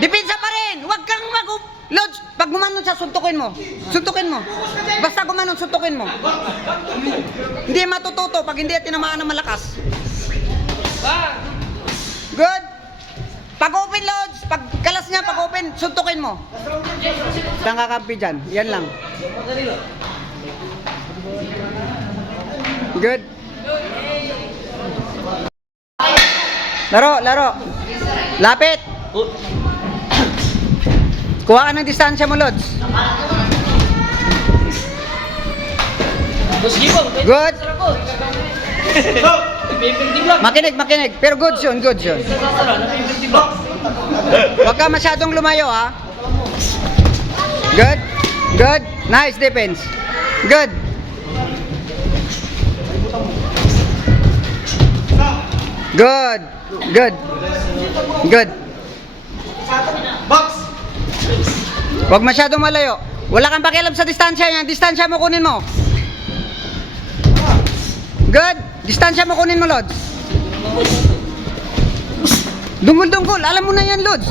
Depensa pa rin! Huwag kang mag... Lods, pag gumanon siya, suntukin mo. Suntukin mo. Basta gumanon, suntukin mo. Hindi matututo pag hindi tinamaan ng malakas. Good. Pag open loads, pag kalas niya, pag open, suntukin mo. Saan kakampi dyan? Yan lang. Good. Laro, laro. Lapit. Kuha ka ng distansya mo, Lods. Good. Makinig, makinig. Pero good yun, good yun. Huwag ka masyadong lumayo, ha? Good. Good. Nice defense. Good. Good. Good. Good. Box! Huwag masyadong malayo. Wala kang pakialam sa distansya niya. Distansya mo kunin mo. Good. Distansya mo kunin mo, Lods. Dungol-dungol. Alam mo na yan, Lods.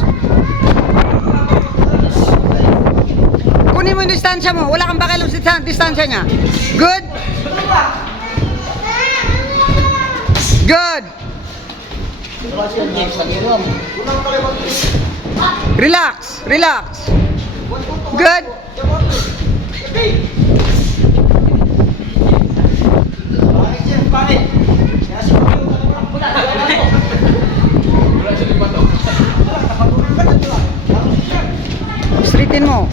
Kunin mo yung distansya mo. Wala kang pakialam sa distan- distansya niya. Good. Good. Relax. Relax. Good. Streetin mo.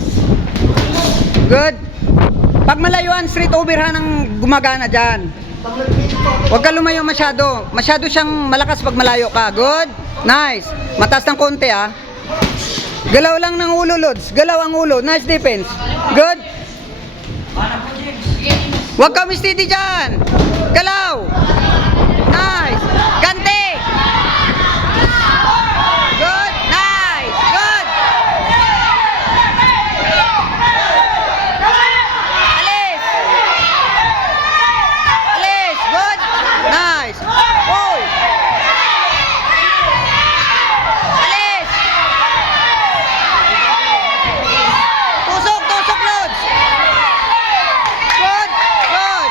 Good. Pag malayuan, street overhand ang gumagana dyan. Huwag ka lumayo masyado. Masyado siyang malakas pag malayo ka. Good. Nice. Mataas ng konti ah. Galaw lang ng ulo, Lods. Galaw ang ulo. Nice defense. Good. Huwag ka mistiti dyan. Galaw. Nice. Gante. Good. Nice. Good. Alis. Alis. Good. Nice. Oh. Alis. Tusok, tusok, Lods. Good. Good.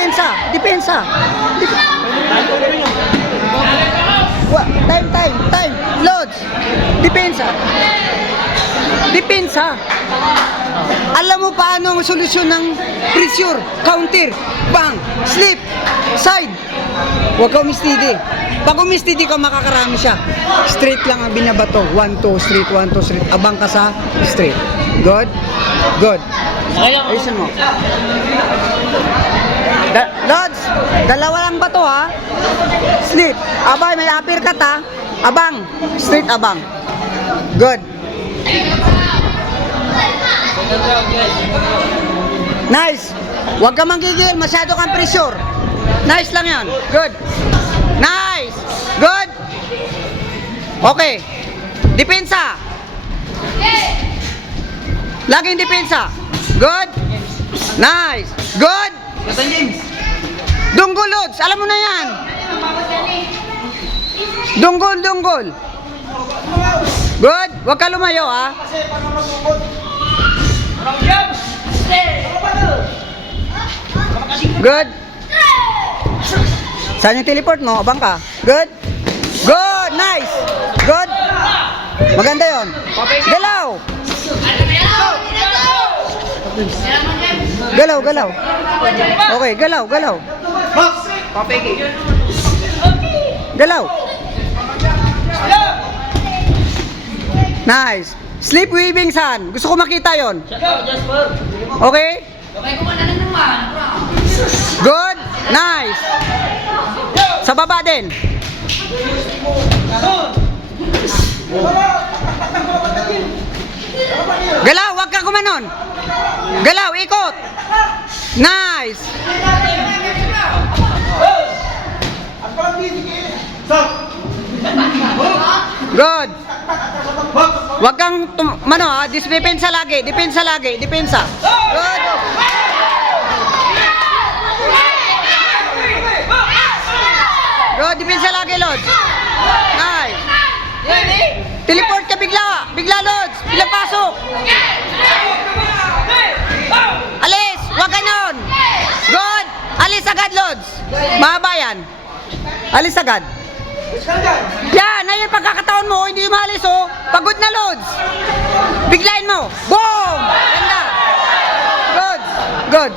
Depensa, depensa, depensa. Wa- Time, time, time. Loads. Depensa. Depensa. Alam mo paano ang solusyon ng pressure, counter, bang, slip, side. Huwag ka umistidi. Pag umistidi ka, makakarami siya. Straight lang ang binabato. 1, 2, straight, 1, 2, straight. Abang ka sa straight. Good? Good. Ayusin mo. Da Lods, dalawa lang ba to ha? Slip. Abay, may uppercut ha? Abang. Straight abang. Good. Nice. Huwag ka manggigil. Masyado kang pressure. Nice lang yan. Good. Nice. Good. Okay. Depensa. Laging depensa. Good. Nice. Good. Dunggol, Lods. Alam mo na yan. Dunggol, dunggol. Good. Huwag ka lumayo, ha? Good. Saan yung teleport mo? Abang ka. Good. Good. Nice. Good. Maganda yon. Galaw. Galaw, galaw. Okay, galaw, galaw. Box! Galaw. Nice. Sleep weaving san. Gusto ko makita yon. Okay? Good. Nice. Sa baba din. Galaw, wag ka kumanon. Galaw, ikot. Nice! Good. Wag kang mano ah, ha, disdepensa lagi, depensa lagi, depensa. Good. Good, depensa lagi, Lord. Nice. Teleport ka bigla, bigla, Lord. Pila pasok. Go! Huwag ganon. Good. Alis agad, Lods. Mahaba yan. Alis agad. Yan, na yung pagkakataon mo, hindi umalis oh. Pagod na loads. Biglain mo. Boom! Ganda. Good. Good.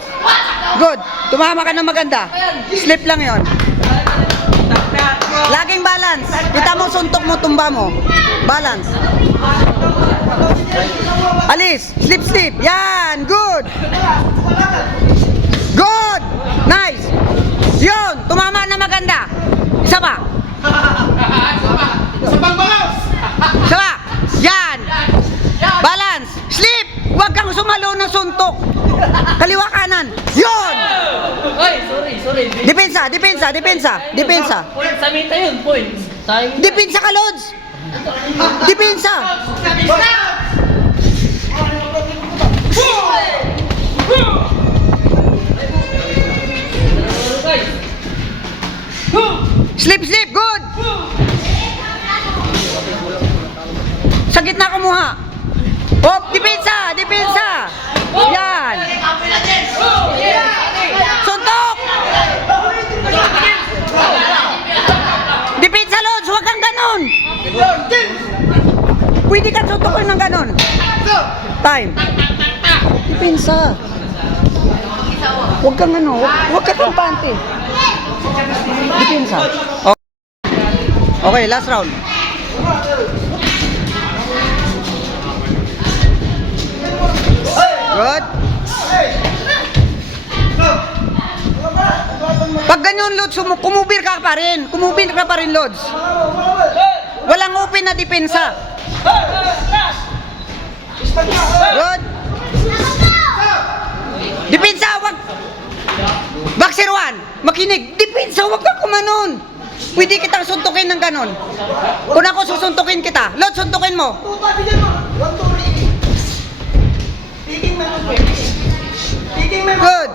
Good. Tumama ka ng maganda. Slip lang yon. Laging balance. Kita mo suntok mo, tumba mo. Balance. Alis. Slip, slip. Yan. Good. Good. Nice. Yun. Tumama na maganda. Isa pa. Isa pa. Yan. Balance. Slip. Huwag kang sumalo ng suntok. Kaliwa kanan. Yun. Ay, sorry, sorry. Depensa, depensa, depensa, depensa. Point, sa mita yun, point. Sa akin. Depensa ka, Lods. Depensa. Guys. Slip, slip. Good. Sa gitna kumuha. Hop, depensa, depensa. Yan. Suntok. Depensa, Lods. Huwag kang ganon. Pwede ka suntokin ng ganon. Time. Depensa. Huwag kang ano, huwag, ka kampante. Depensa. Okay. okay, last round. Good. Pag ganyan, Lods, kumubir ka pa rin. Kumubir ka pa rin, Lods. Walang open na depensa. Good. Depensa, wag. Boxer 1, makinig. Depensa, wag kang kumanon. Pwede kitang suntukin ng ganon. Kung ako susuntukin kita, Lord, suntukin mo. Good.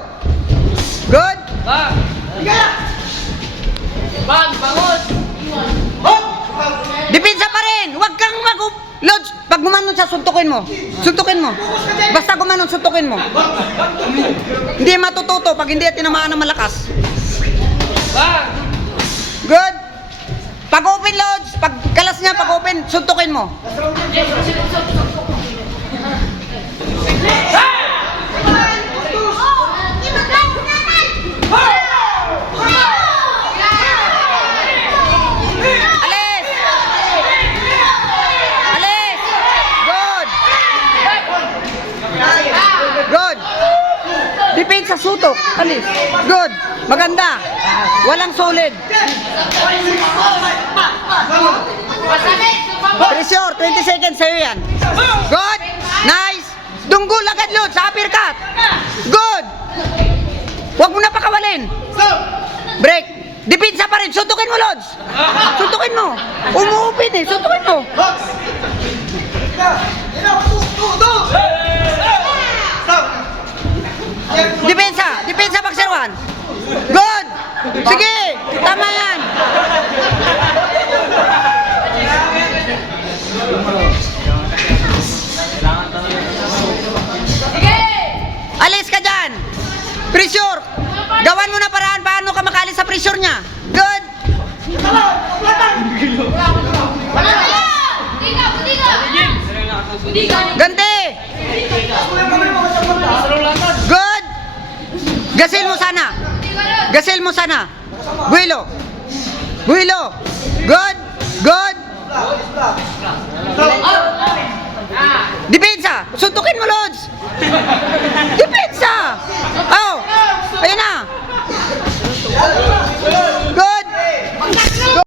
Good. Bang! Bang, bangon! Depensa pa rin. Huwag kang mag... Lord, pag gumanon siya, suntukin mo. Suntukin mo. Basta gumanon, suntukin mo. Hindi matututo pag hindi tinamaan ng malakas. Suntukin mo. Good! Depensa sutok. Alis. Good. Maganda. Walang solid. Pressure. 20 seconds sa'yo yan. Good. Nice. Dunggol agad, Lod. Sa uppercut. Good. Huwag mo na pakawalin. Break. Depensa pa rin. Suntukin mo, Lods. Suntukin mo. Umuupin eh. Suntukin mo. Depensa. Pressure. Gawan mo na paraan paano ka makalis sa pressure niya. Good. Ganti. Good. Gasil mo sana. Gasil mo sana. Builo. Builo. Good. Good. Depensa. Suntukin mo, Lods. Depensa. Oh. Ayan na!